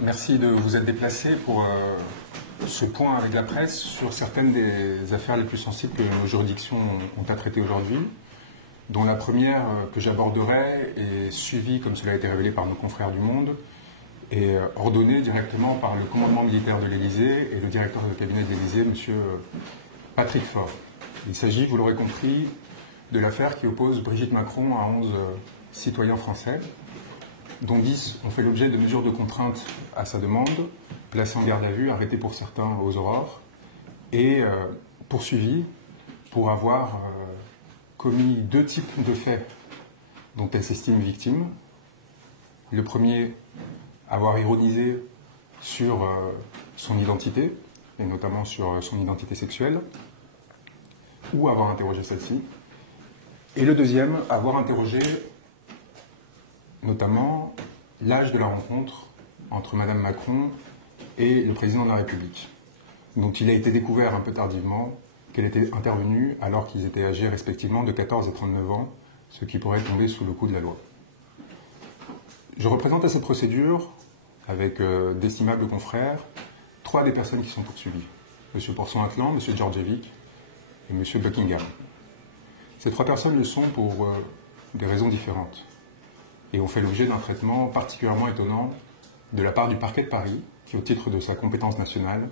Merci de vous être déplacé pour ce point avec la presse sur certaines des affaires les plus sensibles que nos juridictions ont à traiter aujourd'hui, dont la première que j'aborderai est suivie, comme cela a été révélé par nos confrères du Monde, et ordonnée directement par le commandement militaire de l'Élysée et le directeur de cabinet de l'Élysée, M. Patrick Faure. Il s'agit, vous l'aurez compris, de l'affaire qui oppose Brigitte Macron à 11 citoyens français, dont 10 ont fait l'objet de mesures de contrainte à sa demande, placés en garde à vue, arrêtés pour certains aux aurores, et poursuivis pour avoir commis 2 types de faits dont elle s'estime victime. Le premier, avoir ironisé sur son identité, et notamment sur son identité sexuelle, ou avoir interrogé celle-ci. Et le deuxième, avoir interrogé notamment l'âge de la rencontre entre Mme Macron et le président de la République, dont il a été découvert un peu tardivement qu'elle était intervenue alors qu'ils étaient âgés respectivement de 14 et 39 ans, ce qui pourrait tomber sous le coup de la loi. Je représente à cette procédure, avec d'estimables confrères, 3 des personnes qui sont poursuivies. M. Pourson-Atlan, M. Djordjevic et M. Buckingham. Ces 3 personnes le sont pour des raisons différentes et ont fait l'objet d'un traitement particulièrement étonnant de la part du parquet de Paris, qui, au titre de sa compétence nationale,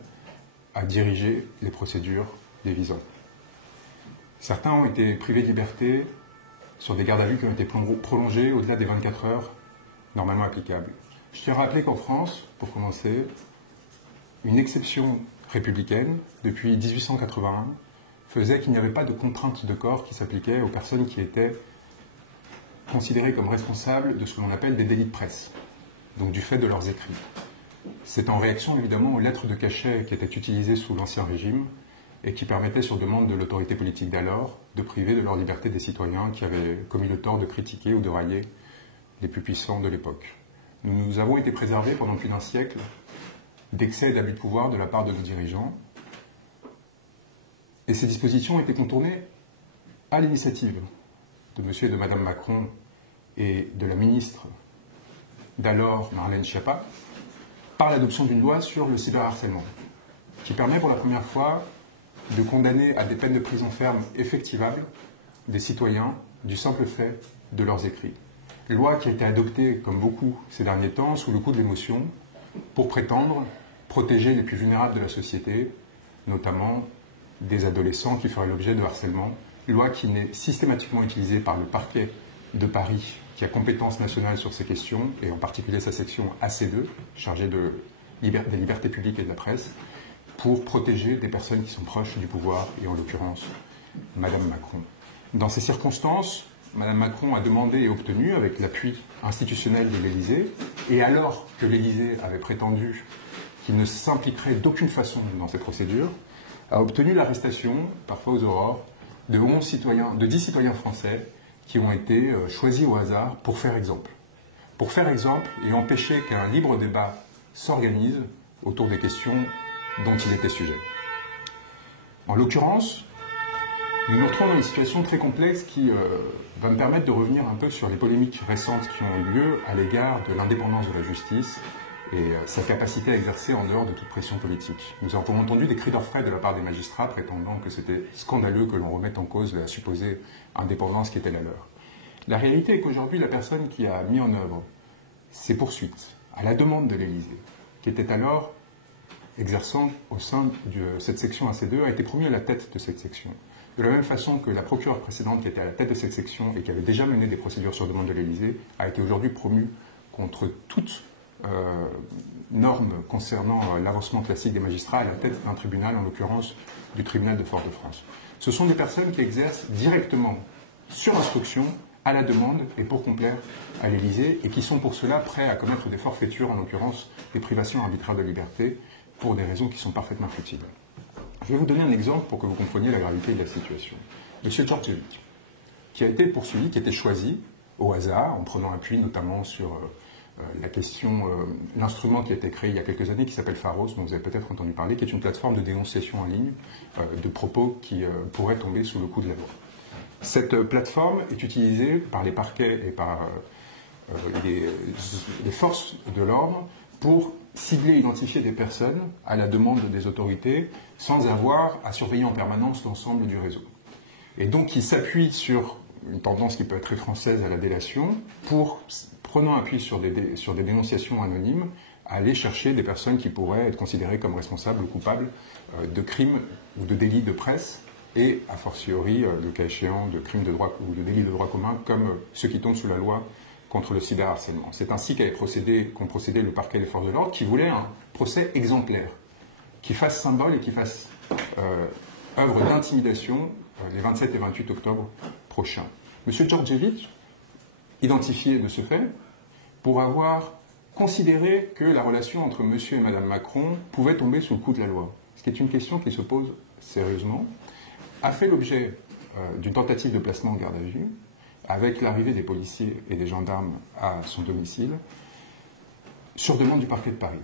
a dirigé les procédures des visums. Certains ont été privés de liberté sur des gardes à vue qui ont été prolongées au-delà des 24 heures normalement applicables. Je tiens à rappeler qu'en France, pour commencer, une exception républicaine, depuis 1881, faisait qu'il n'y avait pas de contrainte de corps qui s'appliquait aux personnes qui étaient considérées comme responsables de ce que l'on appelle des délits de presse, donc du fait de leurs écrits. C'est en réaction évidemment aux lettres de cachet qui étaient utilisées sous l'Ancien Régime et qui permettaient, sur demande de l'autorité politique d'alors, de priver de leur liberté des citoyens qui avaient commis le tort de critiquer ou de railler les plus puissants de l'époque. Nous avons été préservés pendant plus d'un siècle d'excès et d'abus de pouvoir de la part de nos dirigeants, et ces dispositions ont été contournées à l'initiative de M. et de Mme Macron et de la ministre d'alors, Marlène Schiappa, par l'adoption d'une loi sur le cyberharcèlement, qui permet pour la première fois de condamner à des peines de prison ferme effectivables des citoyens du simple fait de leurs écrits. Loi qui a été adoptée, comme beaucoup ces derniers temps, sous le coup de l'émotion, pour prétendre protéger les plus vulnérables de la société, notamment des adolescents qui feraient l'objet de harcèlement. Loi qui n'est systématiquement utilisée par le parquet de Paris, qui a compétence nationale sur ces questions, et en particulier sa section AC2, chargée des libertés publiques et de la presse, pour protéger des personnes qui sont proches du pouvoir, et en l'occurrence, Mme Macron. Dans ces circonstances, Mme Macron a demandé et obtenu, avec l'appui institutionnel de l'Élysée, et alors que l'Élysée avait prétendu qu'il ne s'impliquerait d'aucune façon dans ces procédures, a obtenu l'arrestation, parfois aux aurores, de 10 citoyens français qui ont été choisis au hasard pour faire exemple. Pour faire exemple et empêcher qu'un libre débat s'organise autour des questions dont il était sujet. En l'occurrence, nous nous retrouvons dans une situation très complexe qui va me permettre de revenir un peu sur les polémiques récentes qui ont eu lieu à l'égard de l'indépendance de la justice et sa capacité à exercer en dehors de toute pression politique. Nous avons entendu des cris d'orfraie de la part des magistrats prétendant que c'était scandaleux que l'on remette en cause la supposée indépendance qui était la leur. La réalité est qu'aujourd'hui, la personne qui a mis en œuvre ces poursuites à la demande de l'Élysée, qui était alors exerçant au sein de cette section AC2, a été promue à la tête de cette section. De la même façon que la procureure précédente qui était à la tête de cette section et qui avait déjà mené des procédures sur demande de l'Élysée a été aujourd'hui promue contre toute normes concernant l'avancement classique des magistrats à la tête d'un tribunal, en l'occurrence du tribunal de Fort-de-France. Ce sont des personnes qui exercent directement, sur instruction, à la demande et pour complaire à l'Élysée, et qui sont pour cela prêts à commettre des forfaitures, en l'occurrence des privations arbitraires de liberté, pour des raisons qui sont parfaitement futiles. Je vais vous donner un exemple pour que vous compreniez la gravité de la situation. M. Djordjevic, qui a été poursuivi, qui a été choisi au hasard, en prenant appui notamment sur la question, l'instrument qui a été créé il y a quelques années, qui s'appelle Pharos, dont vous avez peut-être entendu parler, qui est une plateforme de dénonciation en ligne de propos qui pourraient tomber sous le coup de la loi. Cette plateforme est utilisée par les parquets et par les forces de l'ordre pour cibler et identifier des personnes à la demande des autorités sans avoir à surveiller en permanence l'ensemble du réseau. Et donc il s'appuie sur une tendance qui peut être très française à la délation pour, prenant appui sur des dénonciations anonymes, aller chercher des personnes qui pourraient être considérées comme responsables ou coupables de crimes ou de délits de presse et, a fortiori, le cas échéant, de crimes de droit ou de délits de droit commun comme ceux qui tombent sous la loi contre le cyberharcèlement. C'est ainsi qu'ont procédé le parquet et les forces de l'ordre qui voulaient un procès exemplaire, qui fasse symbole et qui fasse œuvre d'intimidation les 27 et 28 octobre prochains. M. Djordjevic, identifié de ce fait, pour avoir considéré que la relation entre M. et Mme Macron pouvait tomber sous le coup de la loi, ce qui est une question qui se pose sérieusement, a fait l'objet d'une tentative de placement en garde à vue, avec l'arrivée des policiers et des gendarmes à son domicile, sur demande du parquet de Paris.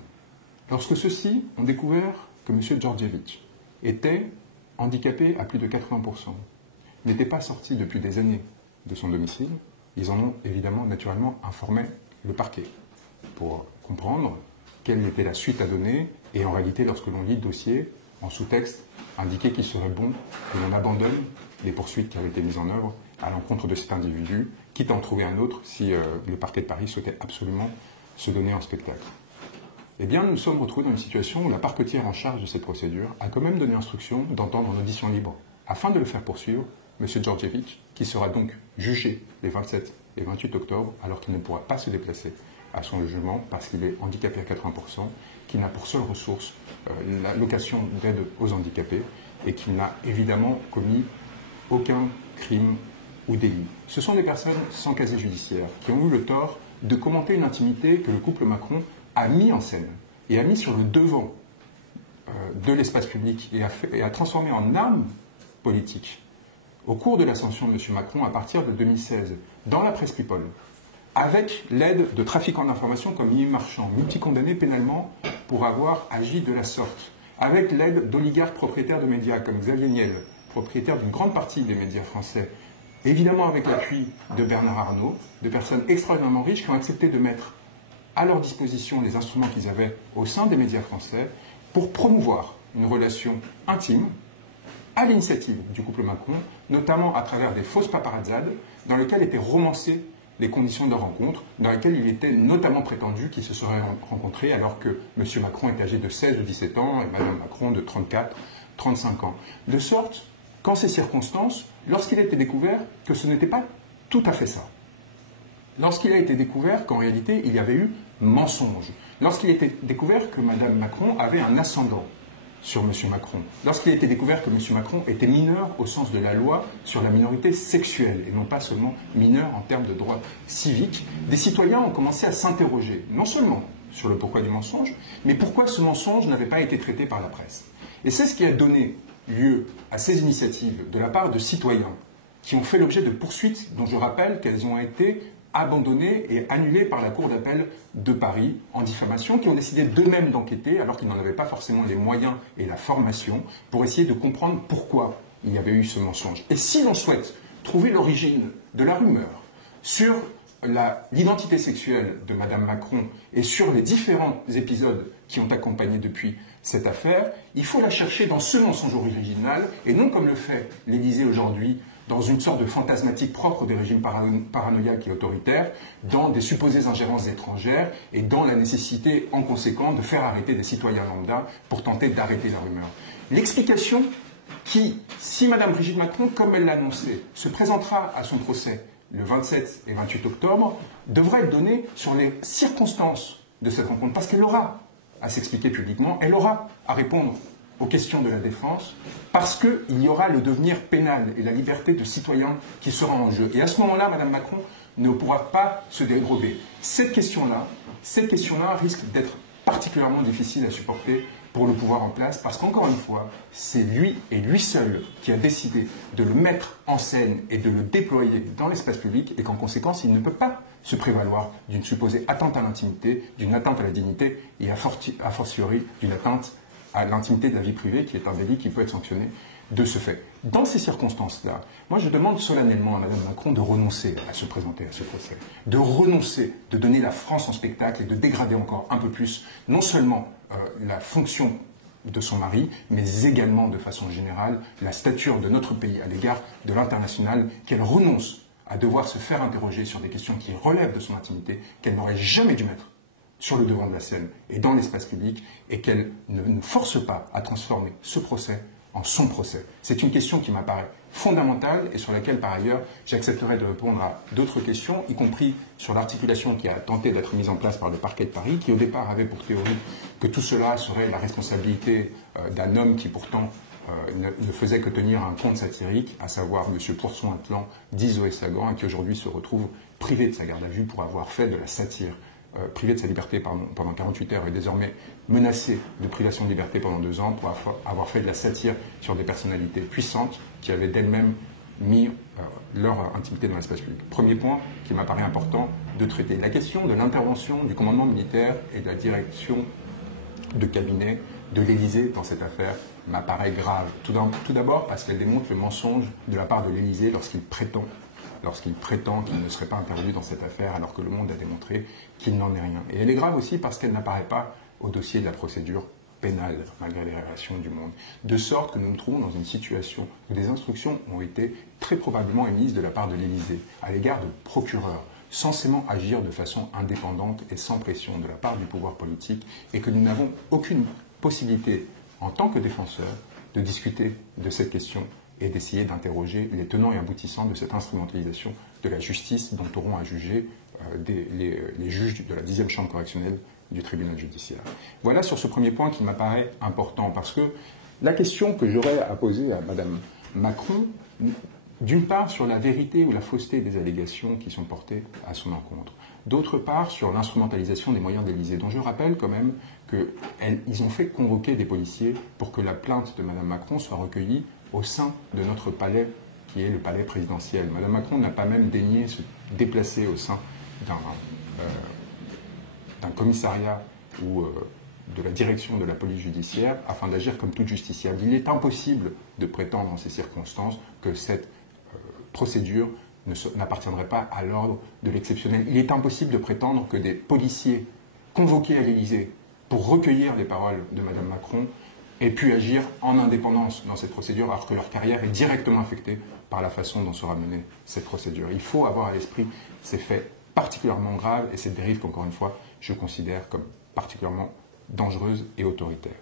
Lorsque ceux-ci ont découvert que M. Djordjevic était handicapé à plus de 80%, n'était pas sorti depuis des années de son domicile, ils en ont évidemment, naturellement, informé le parquet pour comprendre quelle était la suite à donner et en réalité, lorsque l'on lit le dossier, en sous-texte, indiquer qu'il serait bon que l'on abandonne les poursuites qui avaient été mises en œuvre à l'encontre de cet individu, quitte à en trouver un autre si le parquet de Paris souhaitait absolument se donner en spectacle. Eh bien, nous nous sommes retrouvés dans une situation où la parquetière en charge de cette procédure a quand même donné instruction d'entendre en audition libre, afin de le faire poursuivre, M. Djordjevic, qui sera donc jugé les 27 et 28 octobre, alors qu'il ne pourra pas se déplacer à son logement parce qu'il est handicapé à 80%, qu'il n'a pour seule ressource la location d'aide aux handicapés et qu'il n'a évidemment commis aucun crime ou délit. Ce sont des personnes sans casier judiciaire qui ont eu le tort de commenter une intimité que le couple Macron a mis en scène et a mis sur le devant de l'espace public et a transformé en arme politique au cours de l'ascension de M. Macron à partir de 2016 dans la presse people, avec l'aide de trafiquants d'informations comme Yves Marchand, multicondamné pénalement pour avoir agi de la sorte, avec l'aide d'oligarques propriétaires de médias comme Xavier Niel, propriétaire d'une grande partie des médias français, évidemment avec l'appui de Bernard Arnault, de personnes extraordinairement riches qui ont accepté de mettre à leur disposition les instruments qu'ils avaient au sein des médias français pour promouvoir une relation intime à l'initiative du couple Macron, notamment à travers des fausses paparazzades dans lesquelles étaient romancées les conditions de leur rencontre, dans lesquelles il était notamment prétendu qu'ils se seraient rencontrés alors que M. Macron est âgé de 16 ou 17 ans et Mme Macron de 34, 35 ans. De sorte qu'en ces circonstances, lorsqu'il a été découvert que ce n'était pas tout à fait ça, lorsqu'il a été découvert qu'en réalité il y avait eu mensonge, lorsqu'il a été découvert que Mme Macron avait un ascendant sur M. Macron, lorsqu'il a été découvert que M. Macron était mineur au sens de la loi sur la minorité sexuelle et non pas seulement mineur en termes de droits civiques, des citoyens ont commencé à s'interroger, non seulement sur le pourquoi du mensonge, mais pourquoi ce mensonge n'avait pas été traité par la presse. Et c'est ce qui a donné lieu à ces initiatives de la part de citoyens qui ont fait l'objet de poursuites dont je rappelle qu'elles ont été abandonnés et annulés par la Cour d'appel de Paris en diffamation, qui ont décidé d'eux-mêmes d'enquêter alors qu'ils n'en avaient pas forcément les moyens et la formation pour essayer de comprendre pourquoi il y avait eu ce mensonge. Et si l'on souhaite trouver l'origine de la rumeur sur l'identité sexuelle de Mme Macron et sur les différents épisodes qui ont accompagné depuis cette affaire, il faut la chercher dans ce mensonge original et non comme le fait l'Élysée aujourd'hui dans une sorte de fantasmatique propre des régimes paranoïaques et autoritaires, dans des supposées ingérences étrangères et dans la nécessité, en conséquence, de faire arrêter des citoyens lambda pour tenter d'arrêter la rumeur. L'explication qui, si Mme Brigitte Macron, comme elle l'a annoncé, se présentera à son procès le 27 et 28 octobre, devrait être donnée sur les circonstances de cette rencontre, parce qu'elle aura à s'expliquer publiquement, elle aura à répondre aux questions de la défense, parce qu'il y aura le devenir pénal et la liberté de citoyen qui sera en jeu. Et à ce moment-là, Mme Macron ne pourra pas se dérober. Cette question-là risque d'être particulièrement difficile à supporter pour le pouvoir en place, parce qu'encore une fois, c'est lui et lui seul qui a décidé de le mettre en scène et de le déployer dans l'espace public, et qu'en conséquence, il ne peut pas se prévaloir d'une supposée atteinte à l'intimité, d'une atteinte à la dignité, et a fortiori d'une atteinte à l'intimité de la vie privée, qui est un délit qui peut être sanctionné de ce fait. Dans ces circonstances-là, moi je demande solennellement à Mme Macron de renoncer à se présenter à ce procès, de renoncer, de donner la France en spectacle et de dégrader encore un peu plus, non seulement la fonction de son mari, mais également de façon générale la stature de notre pays à l'égard de l'international, qu'elle renonce à devoir se faire interroger sur des questions qui relèvent de son intimité, qu'elle n'aurait jamais dû mettre sur le devant de la scène et dans l'espace public, et qu'elle ne nous force pas à transformer ce procès en son procès. C'est une question qui m'apparaît fondamentale et sur laquelle, par ailleurs, j'accepterai de répondre à d'autres questions, y compris sur l'articulation qui a tenté d'être mise en place par le parquet de Paris, qui au départ avait pour théorie que tout cela serait la responsabilité d'un homme qui pourtant ne faisait que tenir un conte satirique, à savoir M. Pourson-Atlan, dit Zoé Sagan, et qui aujourd'hui se retrouve privé de sa garde à vue pour avoir fait de la satire, privé de sa liberté pendant 48 heures et désormais menacé de privation de liberté pendant 2 ans pour avoir fait de la satire sur des personnalités puissantes qui avaient d'elles-mêmes mis leur intimité dans l'espace public. Premier point qui m'apparaît important de traiter. La question de l'intervention du commandement militaire et de la direction de cabinet de l'Élysée dans cette affaire m'apparaît grave. Tout d'abord parce qu'elle démontre le mensonge de la part de l'Élysée lorsqu'il prétend qu'il ne serait pas intervenu dans cette affaire alors que le monde a démontré qu'il n'en est rien. Et elle est grave aussi parce qu'elle n'apparaît pas au dossier de la procédure pénale, malgré les révélations du monde. De sorte que nous nous trouvons dans une situation où des instructions ont été très probablement émises de la part de l'Élysée à l'égard de procureurs censément agir de façon indépendante et sans pression de la part du pouvoir politique, et que nous n'avons aucune possibilité, en tant que défenseurs, de discuter de cette question et d'essayer d'interroger les tenants et aboutissants de cette instrumentalisation de la justice dont auront à juger les juges de la 10e chambre correctionnelle du tribunal judiciaire. Voilà sur ce premier point qui m'apparaît important, parce que la question que j'aurais à poser à Mme Macron, d'une part sur la vérité ou la fausseté des allégations qui sont portées à son encontre, d'autre part sur l'instrumentalisation des moyens de l'Élysée, dont je rappelle quand même qu'ils ont fait convoquer des policiers pour que la plainte de Mme Macron soit recueillie au sein de notre palais, qui est le palais présidentiel. Mme Macron n'a pas même daigné se déplacer au sein d'un commissariat ou de la direction de la police judiciaire afin d'agir comme toute justiciable. Il est impossible de prétendre en ces circonstances que cette procédure n'appartiendrait pas à l'ordre de l'exceptionnel. Il est impossible de prétendre que des policiers convoqués à l'Élysée pour recueillir les paroles de Mme Macron aient pu agir en indépendance dans cette procédure, alors que leur carrière est directement affectée par la façon dont sera menée cette procédure. Il faut avoir à l'esprit ces faits particulièrement graves et cette dérive qu'encore une fois, je considère comme particulièrement dangereuse et autoritaire.